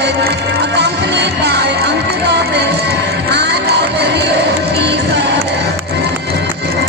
accompanied by Ankita Fish and our very own tea service.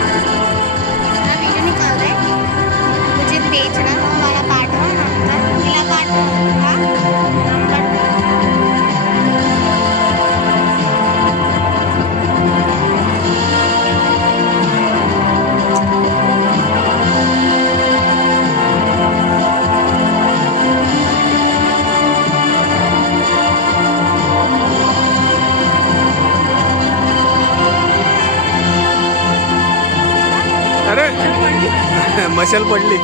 हा व्हिडिओ निकाल रहे मुझे बेचना वाला पाठवा नंतर तिला पाठवा हा नंबर अरे मशाल पडली.